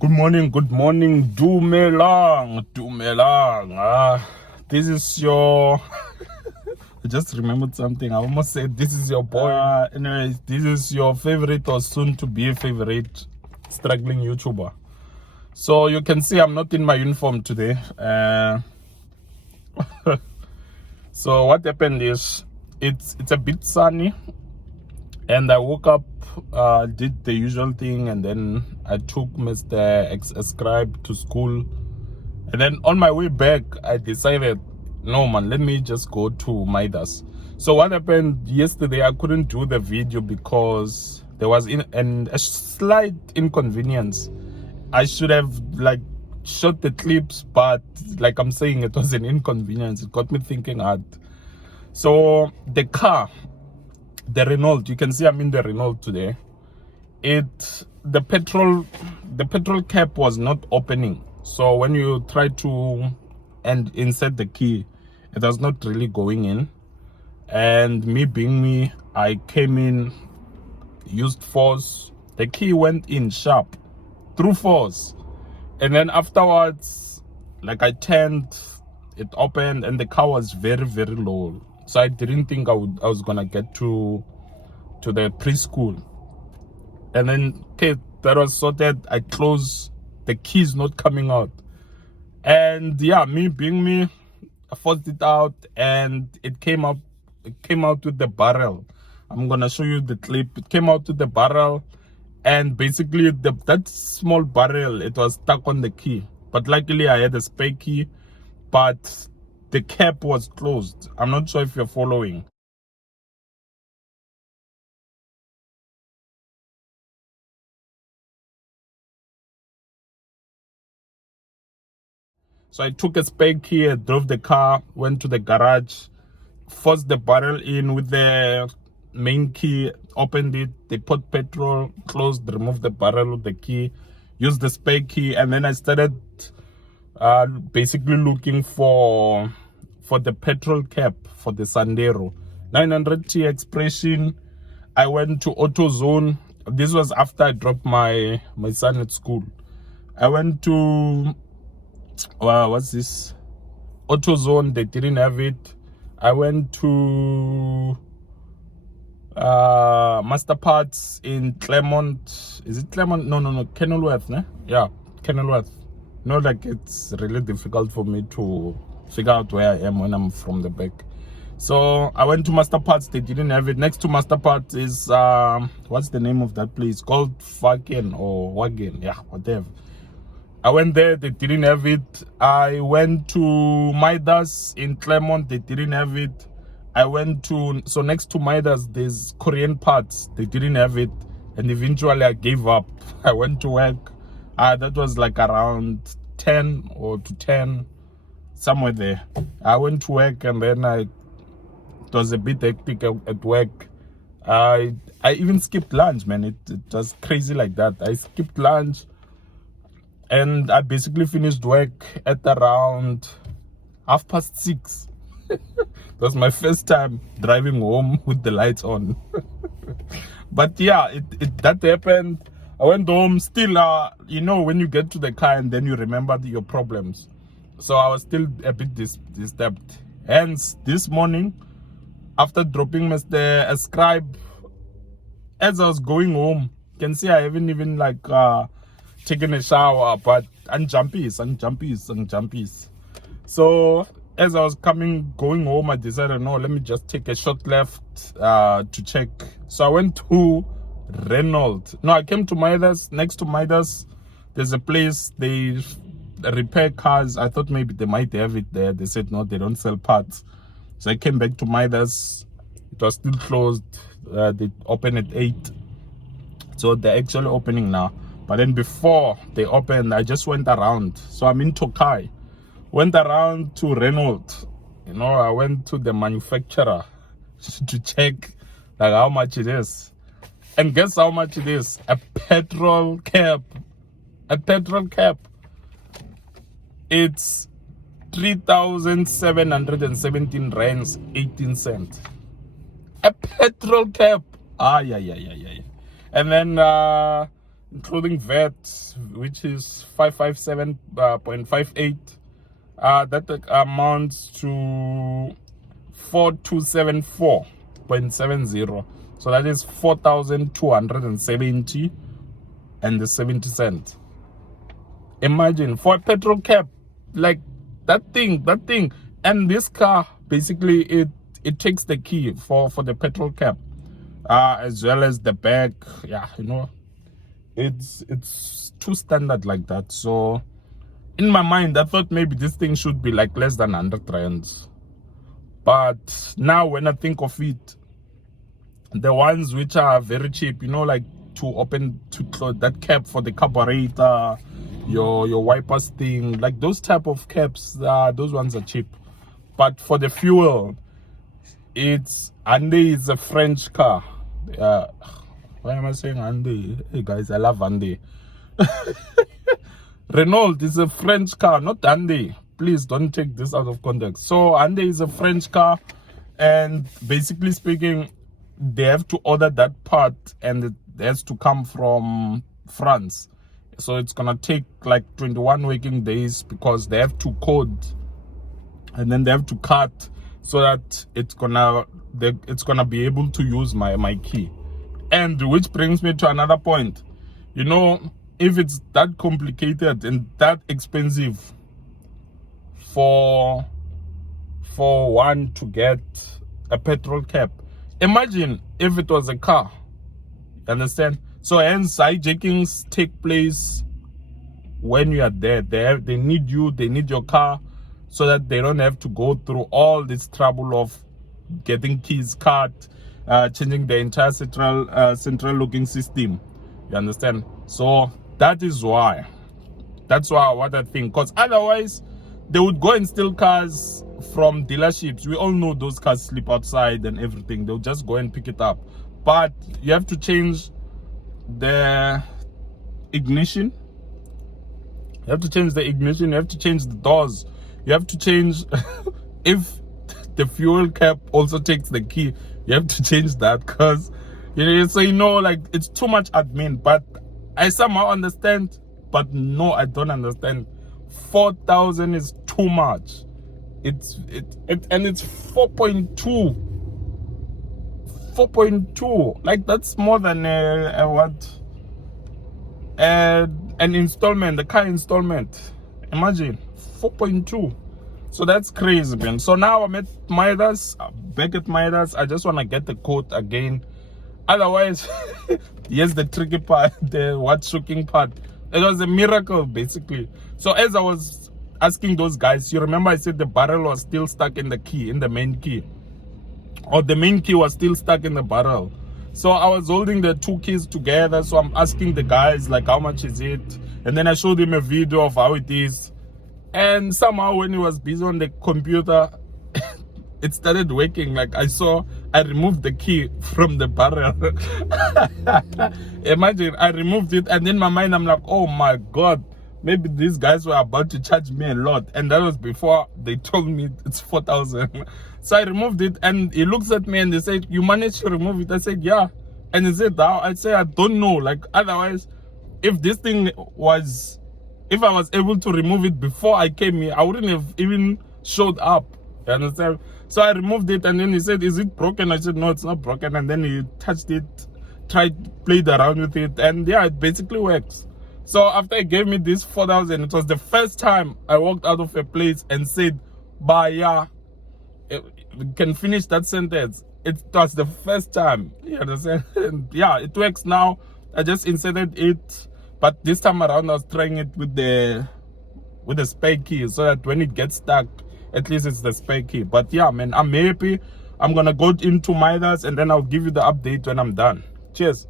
Good morning, Dumelang. This is your. I just remembered something. I almost said this is your boy. Anyways, this is your favorite or soon to be favorite struggling YouTuber. So you can see I'm not in my uniform today. So what happened is it's a bit sunny, and I woke up, did the usual thing, and then I took Mr. Scribe to school. And then on my way back, I decided, no man, let me just go to Midas. So what happened yesterday, I couldn't do the video because there was a slight inconvenience. I should have shot the clips, but like I'm saying, it was an inconvenience. It got me thinking hard. So the car, the Renault, you can see I'm in the Renault today. The petrol cap was not opening. So when you try to insert the key, it was not really going in. And me being me, I came in, used force. The key went in sharp through force. And then afterwards, like I turned, it opened, and the car was very, very low. So I didn't think I was gonna get to the preschool. And then, okay, that was sorted. I closed, the keys not coming out. And yeah, me being me, I forced it out, and it came out with the barrel. I'm gonna show you the clip. It came out with the barrel, and basically that small barrel, it was stuck on the key. But luckily I had a spare key, but the cap was closed. I'm not sure if you're following. So I took a spare key, I drove the car, went to the garage, forced the barrel in with the main key, opened it, they put petrol, closed, removed the barrel with the key, used the spare key, and then I started basically looking for the petrol cap for the Sandero 900T expression. I went to AutoZone. This was after I dropped my son at school. I went to what's this? AutoZone, they didn't have it. I went to Master Parts in Claremont. Is it Claremont? No, Kenilworth, ne? Yeah, Kenilworth. No, like it's really difficult for me to figure out where I am when I'm from the back. So I went to Master Parts, they didn't have it. Next to Master Parts is what's the name of that place? Called Fagen or Wagen, yeah, whatever. I went there, they didn't have it. I went to Midas in Claremont, they didn't have it. I went to, so next to Midas, there's Korean Parts, they didn't have it. And eventually I gave up. I went to work. That was like around 10 or to 10, somewhere there. I went to work, and then it was a bit hectic at work. I even skipped lunch, man. It was crazy like that. I skipped lunch. And I basically finished work at around 6:30. That was my first time driving home with the lights on. But yeah, that happened. I went home still, you know, when you get to the car and then you remember your problems. So I was still a bit disturbed. Hence, this morning, after dropping Mr. Scribe, as I was going home, you can see I haven't even taken a shower, but I'm jumpies. So as I was going home, I decided, no, let me just take a short left to check. So I went to Renault. No, I came to Midas. Next to Midas, there's a place they repair cars. I thought maybe they might have it there. They said no, they don't sell parts. So I came back to Midas. It was still closed. They open at 8. So they're actually opening now. But then before they opened, I just went around. So I'm in Tokai. Went around to Renault. You know, I went to the manufacturer to check how much it is. And guess how much it is? A petrol cap. It's 3,717 rands 18 cents. A petrol cap. Yeah. And then including VAT, which is 557.58. That amounts to 4274.70. So that is 4,270 and the 70 cents. Imagine for a petrol cap, like that thing. And this car basically it takes the key for the petrol cap, as well as the back. Yeah, you know, it's too standard like that. So in my mind, I thought maybe this thing should be like less than 100 rands. But now when I think of it, the ones which are very cheap, you know, like to close that cap for the carburetor, your wipers thing, like those type of caps, those ones are cheap. But for the fuel, it's Hyundai is a French car. Why am I saying Hyundai? Hey guys, I love Hyundai. Renault is a French car, not Hyundai. Please don't take this out of context. So Hyundai is a French car, and basically speaking, they have to order that part, and it has to come from France. So it's gonna take like 21 working days, because they have to code and then they have to cut, so that it's gonna be able to use my key. And which brings me to another point. You know, if it's that complicated and that expensive for one to get a petrol cap, imagine if it was a car. You understand? So hence hijackings take place when you are there. They need you, they need your car, so that they don't have to go through all this trouble of getting keys cut, changing the entire central locking system. You understand? So that is why. That's why what I think. Because otherwise, they would go and steal cars from dealerships. We all know those cars sleep outside and everything. They'll just go and pick it up. But you have to change the ignition. You have to change the ignition. You have to change the doors. You have to change if the fuel cap also takes the key. You have to change that, because so like it's too much admin. But I somehow understand, but no, I don't understand. 4,000 is too much. It's 4.2. 4.2. Like that's more than an installment, the car installment. Imagine 4.2. So that's crazy, man. So now I'm at Midas, back at Midas. I just want to get the quote again. Otherwise, here's the tricky part, the shocking part. It was a miracle, basically. So as I was asking those guys, you remember I said the barrel was still stuck in the key, in the main key. Or the main key was still stuck in the barrel. So I was holding the two keys together. So I'm asking the guys, like, how much is it? And then I showed him a video of how it is. And somehow when he was busy on the computer, it started working. Like I removed the key from the barrel. Imagine, I removed it, and in my mind I'm like, oh my god, maybe these guys were about to charge me a lot. And that was before they told me it's 4,000. So I removed it, and he looks at me and they said, you managed to remove it? I said, yeah. And he said, how? I said, I don't know. Like, otherwise, if this thing was, if I was able to remove it before I came here, I wouldn't have even showed up. You understand? So I removed it, and then he said, is it broken? I said, no, it's not broken. And then he touched it, played around with it, and yeah, it basically works. So after he gave me this 4,000, it was the first time I walked out of a place and said, bah, yeah, we can finish that sentence. It was the first time. You understand? And yeah, it works now. I just inserted it, but this time around I was trying it with the spare key, so that when it gets stuck, at least it's the spare key. But yeah, man, I'm happy. I'm gonna go into Midas, and then I'll give you the update when I'm done. Cheers.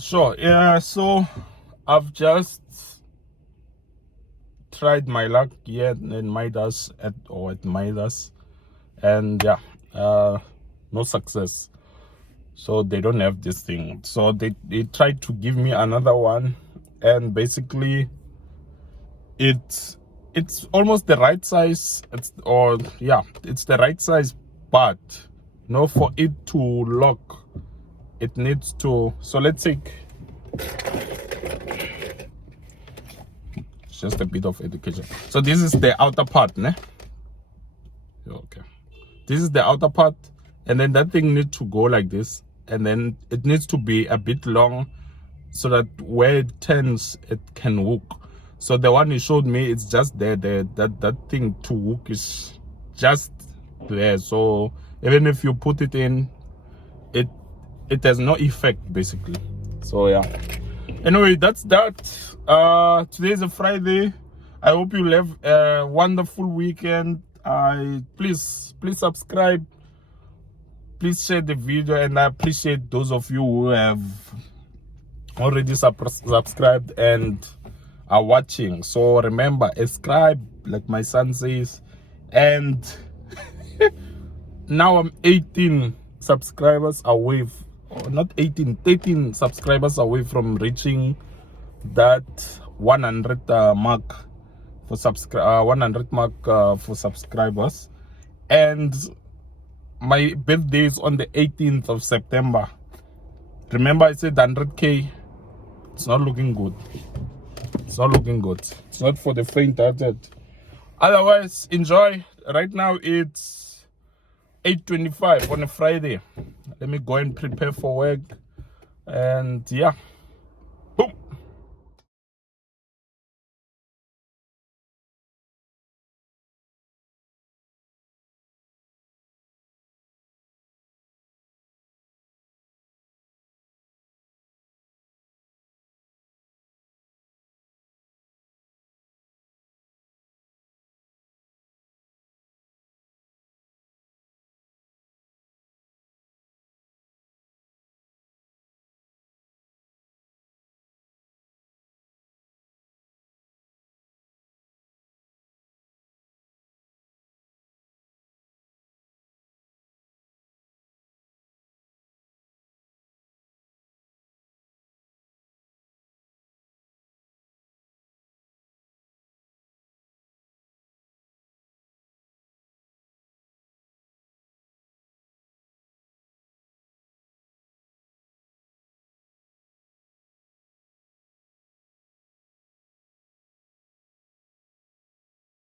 Sure. Yeah, so I've just tried my luck here in Midas at Midas, and yeah, no success. So they don't have this thing. So they tried to give me another one, and basically it's almost the right size. It's the right size, but for it to lock, it needs to, so let's take just a bit of education. So this is the outer part, ne? Okay, this is the outer part, and then that thing needs to go like this, and then it needs to be a bit long so that where it turns it can hook. So the one he showed me, it's just there, that thing to hook is just there. So even if you put it in, it has no effect basically. So yeah, anyway, that's that. Today is a Friday. I hope you'll have a wonderful weekend. Please subscribe, please share the video, and I appreciate those of you who have already subscribed and are watching. So remember, subscribe like my son says. And now I'm 18 subscribers away, not 18, 13 subscribers away from reaching that 100 mark for 100 mark for subscribers. And my birthday is on the 18th of September. Remember, I said 100k. It's not looking good. It's not looking good. It's not for the faint-hearted. Otherwise, enjoy. Right now it's 8:25 on a Friday. Let me go and prepare for work. And yeah.